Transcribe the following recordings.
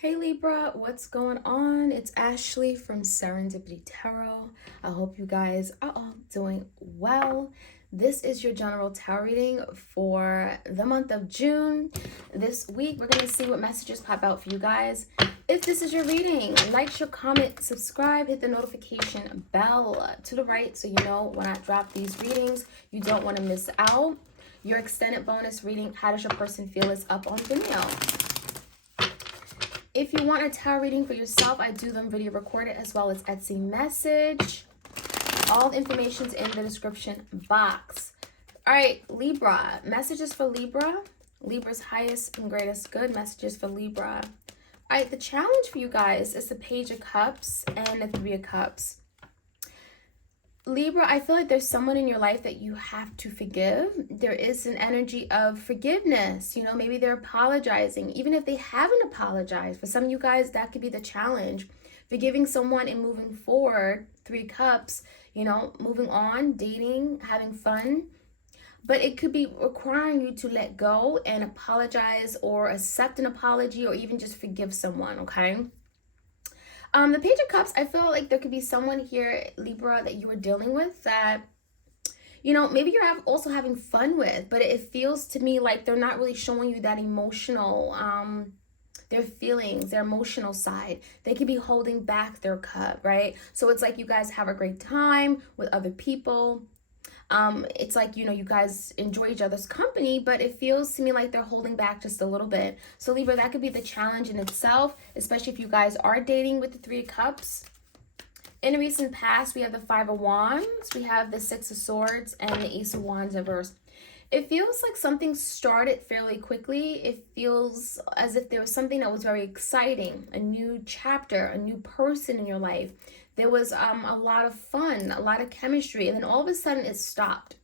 Hey Libra, what's going on? It's Ashley from Serendipity Tarot. I hope you guys are all doing well. This is your general tarot reading for the month of June. This week, we're going to see what messages pop out for you guys. If this is your reading, like, share, comment, subscribe, hit the notification bell to the right so you know when I drop these readings. You don't want to miss out. Your extended bonus reading, How Does Your Person Feel, is up on Vimeo. If you want a tarot reading for yourself, I do them video recorded as well as Etsy message. All the information's in the description box. All right, Libra. Messages for Libra. Libra's highest and greatest good. Messages for Libra. All right, the challenge for you guys is the Page of Cups and the Three of Cups. Libra, I feel like there's someone in your life that you have to forgive. There is an energy of forgiveness. You know, maybe they're apologizing, even if they haven't apologized. For some of you guys, that could be the challenge. Forgiving someone and moving forward. Three Cups, you know, moving on, dating, having fun. But it could be requiring you to let go and apologize or accept an apology or even just forgive someone, okay? The Page of Cups, I feel like there could be someone here, Libra, that you are dealing with that, you know, maybe you're also having fun with, but it feels to me like they're not really showing you that emotional, their feelings, their emotional side. They could be holding back their cup, right? So it's like you guys have a great time with other people. It's like, you know, you guys enjoy each other's company, but it feels to me like they're holding back just a little bit. So Libra, that could be the challenge in itself, especially if you guys are dating with the Three of Cups. In the recent past, we have the Five of Wands, we have the Six of Swords, and the Ace of Wands reversed. It feels like something started fairly quickly. It feels as if there was something that was very exciting, a new chapter, a new person in your life. There was a lot of fun, a lot of chemistry, and then all of a sudden it stopped.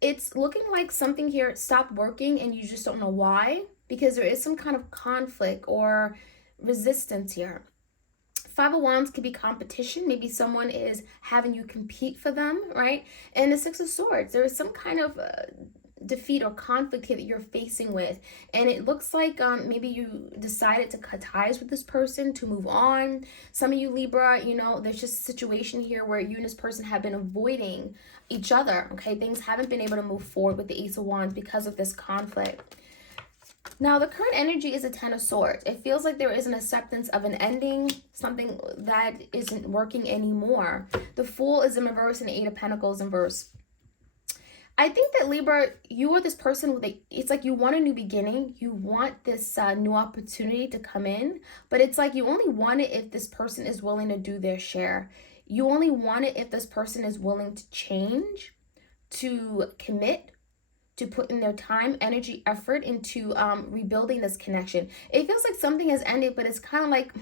It's looking like something here stopped working and you just don't know why, because there is some kind of conflict or resistance here. Five of Wands could be competition. Maybe someone is having you compete for them, right? And the Six of Swords, there is some kind of defeat or conflict here that you're facing with, and it looks like maybe you decided to cut ties with this person, to move on. Some of you Libra, you know, there's just a situation here where you and this person have been avoiding each other, okay? Things haven't been able to move forward with the Ace of Wands because of this conflict. Now, the current energy is a Ten of Swords. It feels like there is an acceptance of an ending, something that isn't working anymore. The Fool is in reverse and the Eight of Pentacles in reverse. I think that Libra, you are this person with it's like you want a new beginning. You want this new opportunity to come in, but it's like you only want it if this person is willing to do their share. You only want it if this person is willing to change, to commit, to put in their time, energy, effort into rebuilding this connection. It feels like something has ended, but it's kind of like,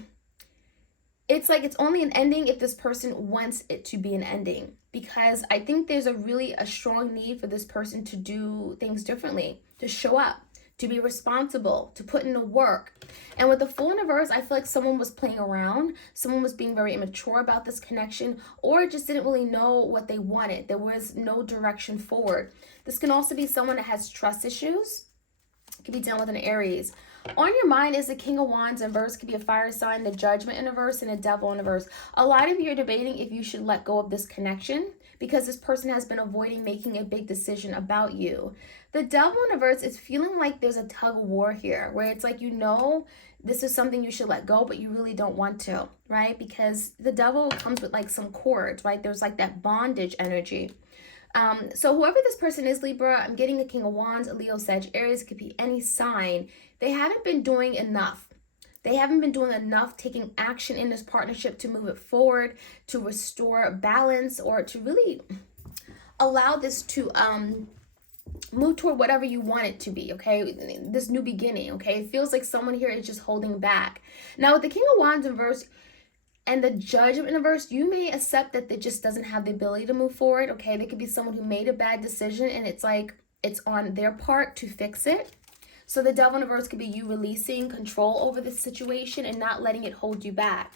it's only an ending if this person wants it to be an ending, because I think there's a strong need for this person to do things differently, to show up, to be responsible, to put in the work. And with the Fool in reverse, I feel like someone was playing around, someone was being very immature about this connection, or just didn't really know what they wanted. There was no direction forward. This can also be someone that has trust issues. It could be dealing with an Aries. On your mind is the King of Wands in verse, could be a fire sign, the Judgment in a verse, and a Devil in a verse. A lot of you are debating if you should let go of this connection because this person has been avoiding making a big decision about you. The Devil in a verse is feeling like there's a tug of war here, where it's like, you know, this is something you should let go, but you really don't want to, right? Because the Devil comes with like some cords, right? There's like that bondage energy. So whoever this person is, Libra, I'm getting a King of Wands, a Leo, Sag, Aries, could be any sign. They haven't been doing enough. They haven't been doing enough taking action in this partnership to move it forward, to restore balance, or to really allow this to move toward whatever you want it to be, okay? This new beginning, okay? It feels like someone here is just holding back. Now, with the King of Wands in verse and the Judgment in reverse, you may accept that they just doesn't have the ability to move forward, okay? They could be someone who made a bad decision and it's like it's on their part to fix it. So the Devil in reverse could be you releasing control over the situation and not letting it hold you back.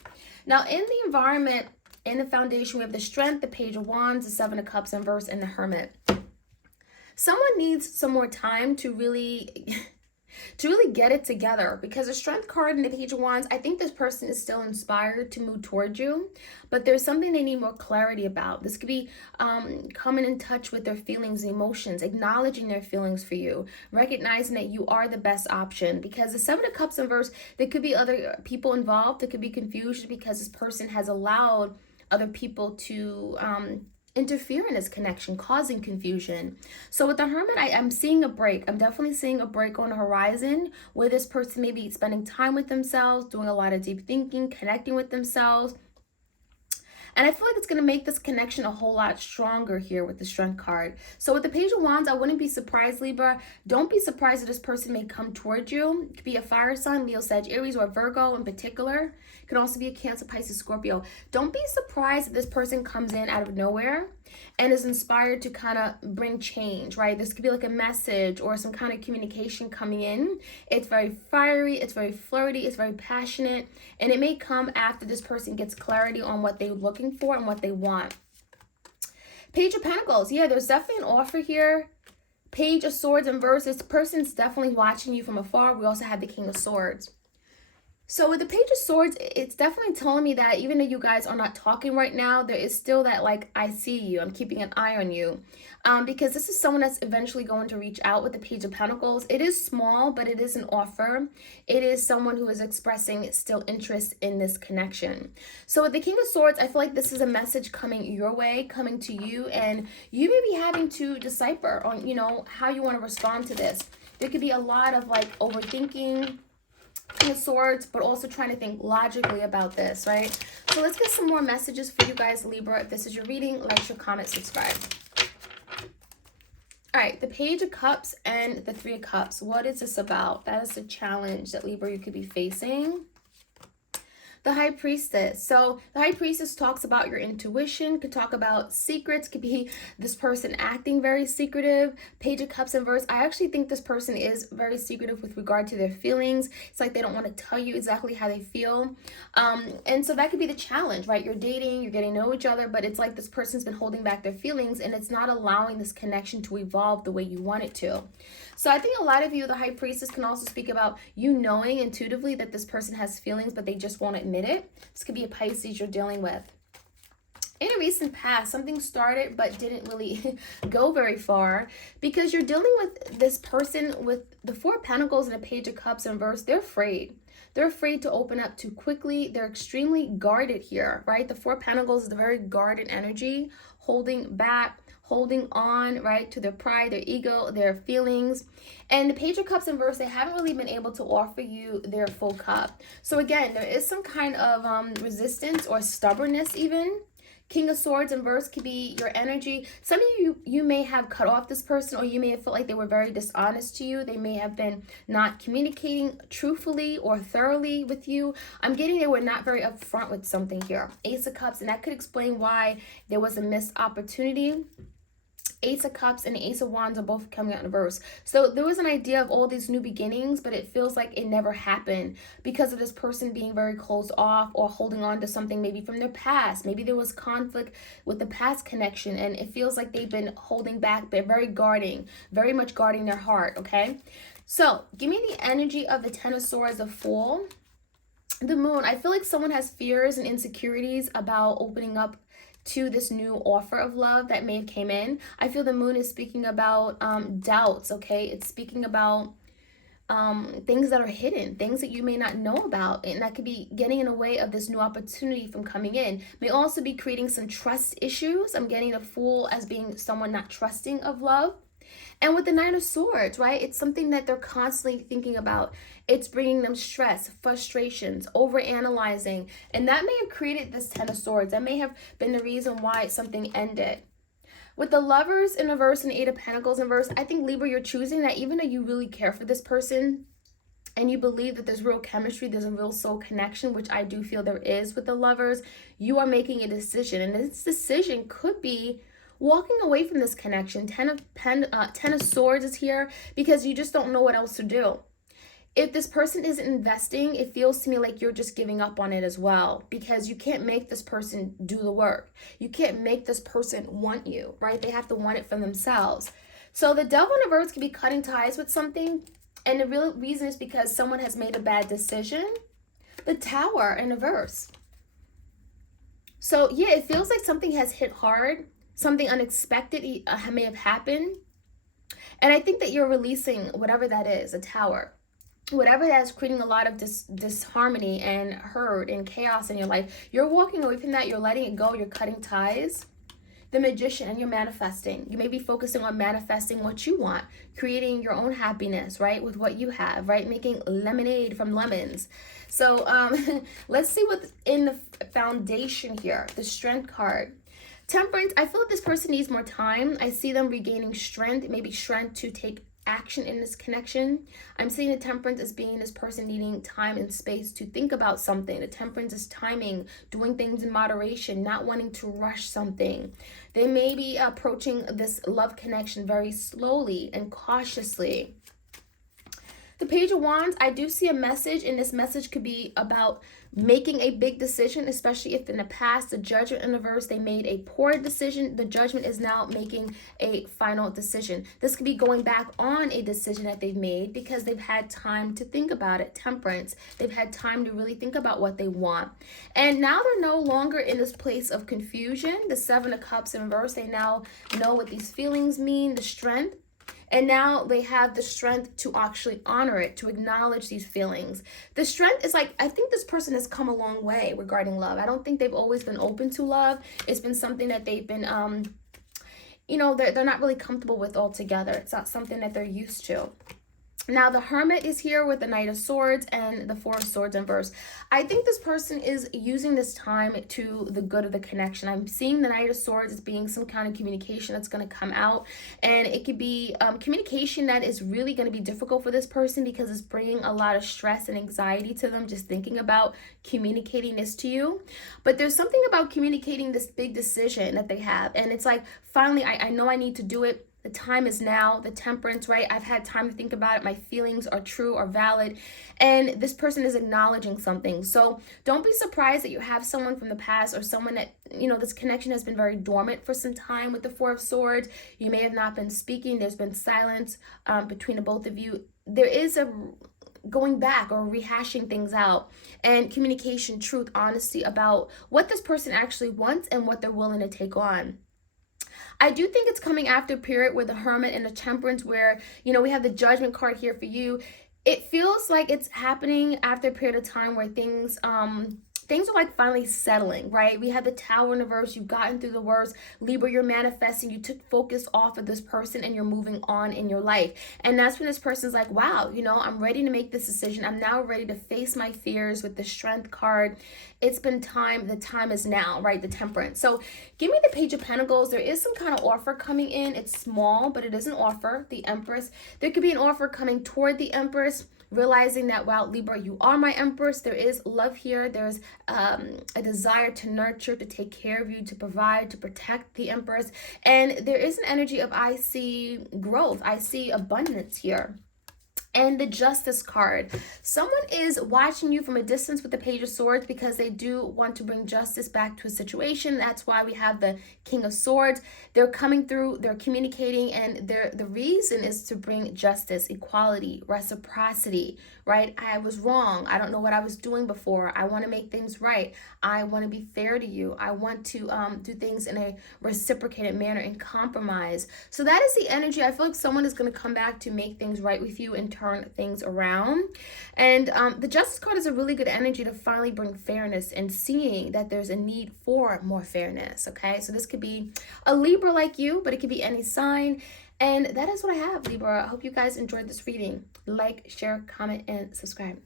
Now, in the environment, in the foundation, we have the Strength, the Page of Wands, the Seven of Cups in reverse, and the Hermit. Someone needs some more time to really to really get it together, because the Strength card and the Page of Wands, I think this person is still inspired to move towards you, but there's something they need more clarity about. This could be coming in touch with their feelings and emotions, acknowledging their feelings for you, recognizing that you are the best option, because the Seven of Cups in reverse, there could be other people involved. There could be confusion because this person has allowed other people to interfere in this connection, causing confusion. So with the Hermit, I'm seeing a break. I'm definitely seeing a break on the horizon where this person may be spending time with themselves, doing a lot of deep thinking, connecting with themselves. And I feel like it's going to make this connection a whole lot stronger here with the Strength card. So with the Page of Wands, I wouldn't be surprised, Libra. Don't be surprised that this person may come towards you. It could be a fire sign, Leo, Sag, Aries, or Virgo in particular. It could also be a Cancer, Pisces, Scorpio. Don't be surprised that this person comes in out of nowhere and is inspired to kind of bring change, right? This could be like a message or some kind of communication coming in. It's very fiery, it's very flirty, it's very passionate, and it may come after this person gets clarity on what they're looking for and what they want. Page of Pentacles, yeah, there's definitely an offer here. Page of Swords in reverse, this person's definitely watching you from afar. We also have the King of Swords. So with the Page of Swords, it's definitely telling me that even though you guys are not talking right now, there is still that, like, I see you, I'm keeping an eye on you. Because this is someone that's eventually going to reach out with the Page of Pentacles. It is small, but it is an offer. It is someone who is expressing still interest in this connection. So with the King of Swords, I feel like this is a message coming your way, coming to you, and you may be having to decipher on, you know, how you want to respond to this. There could be a lot of, like, overthinking, King of Swords, but also trying to think logically about this, right? So let's get some more messages for you guys, Libra. If this is your reading, like, share, comment, subscribe. All right, the Page of Cups and the Three of Cups. What is this about? That is a challenge that, Libra, you could be facing. The High Priestess. So the High Priestess talks about your intuition, could talk about secrets, could be this person acting very secretive. Page of Cups in reverse. I actually think this person is very secretive with regard to their feelings. It's like they don't want to tell you exactly how they feel. And so that could be the challenge, right? You're dating, you're getting to know each other, but it's like this person's been holding back their feelings and it's not allowing this connection to evolve the way you want it to. So I think a lot of you, the High Priestess, can also speak about you knowing intuitively that this person has feelings, but they just won't admit it. This could be a Pisces you're dealing with. In a recent past, something started but didn't really go very far because you're dealing with this person with the Four of Pentacles and a Page of Cups in reverse. They're afraid. They're afraid to open up too quickly. They're extremely guarded here, right? The Four of Pentacles is the very guarded energy, holding back, holding on, right, to their pride, their ego, their feelings. And the Page of Cups in reverse, they haven't really been able to offer you their full cup. So again, there is some kind of resistance or stubbornness even. King of Swords in reverse could be your energy. Some of you may have cut off this person, or you may have felt like they were very dishonest to you. They may have been not communicating truthfully or thoroughly with you. I'm getting they were not very upfront with something here. Ace of Cups, and that could explain why there was a missed opportunity. Ace of Cups and the Ace of Wands are both coming out in reverse. So there was an idea of all these new beginnings, but it feels like it never happened because of this person being very closed off or holding on to something maybe from their past. Maybe there was conflict with the past connection and it feels like they've been holding back. They're very guarding, very much guarding their heart, okay? So give me the energy of the Ten of Swords, the Fool. The Moon, I feel like someone has fears and insecurities about opening up to this new offer of love that may have came in. I feel the Moon is speaking about doubts, okay? It's speaking about things that are hidden, things that you may not know about, and that could be getting in the way of this new opportunity from coming in. May also be creating some trust issues. I'm getting the Fool as being someone not trusting of love. And with the Knight of Swords, right? It's something that they're constantly thinking about. It's bringing them stress, frustrations, overanalyzing. And that may have created this Ten of Swords. That may have been the reason why something ended. With the Lovers in reverse and Eight of Pentacles in reverse, I think, Libra, you're choosing that even though you really care for this person and you believe that there's real chemistry, there's a real soul connection, which I do feel there is with the Lovers, you are making a decision. And this decision could be walking away from this connection. Ten of Swords is here because you just don't know what else to do. If this person isn't investing, it feels to me like you're just giving up on it as well, because you can't make this person do the work. You can't make this person want you, right? They have to want it for themselves. So the Devil in reverse could be cutting ties with something. And the real reason is because someone has made a bad decision. The Tower in reverse. So yeah, it feels like something has hit hard. Something unexpected may have happened. And I think that you're releasing whatever that is, a tower. Whatever that is creating a lot of disharmony and hurt and chaos in your life. You're walking away from that. You're letting it go. You're cutting ties. The Magician, and you're manifesting. You may be focusing on manifesting what you want, creating your own happiness, right, with what you have, right, making lemonade from lemons. So let's see what's in the foundation here. The Strength card. Temperance, I feel like this person needs more time. I see them regaining strength, maybe strength to take action in this connection. I'm seeing the Temperance as being this person needing time and space to think about something. The Temperance is timing, doing things in moderation, not wanting to rush something. They may be approaching this love connection very slowly and cautiously. The Page of Wands, I do see a message, and this message could be about making a big decision, especially if in the past, the Judgment in reverse, they made a poor decision. The Judgment is now making a final decision. This could be going back on a decision that they've made because they've had time to think about it. Temperance, they've had time to really think about what they want. And now they're no longer in this place of confusion. The Seven of Cups in reverse, they now know what these feelings mean, the strength. And now they have the strength to actually honor it, to acknowledge these feelings. The strength is like, I think this person has come a long way regarding love. I don't think they've always been open to love. It's been something that they've been, they're not really comfortable with altogether. It's not something that they're used to. Now, the Hermit is here with the Knight of Swords and the Four of Swords in reverse. I think this person is using this time to the good of the connection. I'm seeing the Knight of Swords as being some kind of communication that's going to come out. And it could be communication that is really going to be difficult for this person because it's bringing a lot of stress and anxiety to them just thinking about communicating this to you. But there's something about communicating this big decision that they have. And it's like, finally, I know I need to do it. The time is now. The Temperance, right? I've had time to think about it. My feelings are true or valid. And this person is acknowledging something. So don't be surprised that you have someone from the past or someone that, this connection has been very dormant for some time with the Four of Swords. You may have not been speaking. There's been silence between the both of you. There is a going back or rehashing things out and communication, truth, honesty about what this person actually wants and what they're willing to take on. I do think it's coming after a period with the Hermit and the Temperance where, we have the Judgment card here for you. It feels like it's happening after a period of time where things are like finally settling, right? We have the Tower in reverse. You've gotten through the worst. Libra, you're manifesting. You took focus off of this person and you're moving on in your life. And that's when this person's like, wow, I'm ready to make this decision. I'm now ready to face my fears with the Strength card. It's been time. The time is now, right? The Temperance. So give me the Page of Pentacles. There is some kind of offer coming in. It's small, but it is an offer. The Empress. There could be an offer coming toward the Empress. Realizing that, wow, Libra, you are my Empress. There is love here. There's a desire to nurture, to take care of you, to provide, to protect the Empress. And there is an energy of, I see growth. I see abundance here. And the Justice card. Someone is watching you from a distance with the Page of Swords because they do want to bring justice back to a situation. That's why we have the King of Swords. They're coming through, they're communicating, and the reason is to bring justice, equality, reciprocity, right? I was wrong. I don't know what I was doing before. I want to make things right. I want to be fair to you. I want to do things in a reciprocated manner and compromise. So that is the energy. I feel like someone is going to come back to make things right with you and turn things around. And the Justice card is a really good energy to finally bring fairness and seeing that there's a need for more fairness. Okay, so this could be a Libra like you, but it could be any sign. And that is what I have, Libra. I hope you guys enjoyed this reading. Like, share, comment, and subscribe.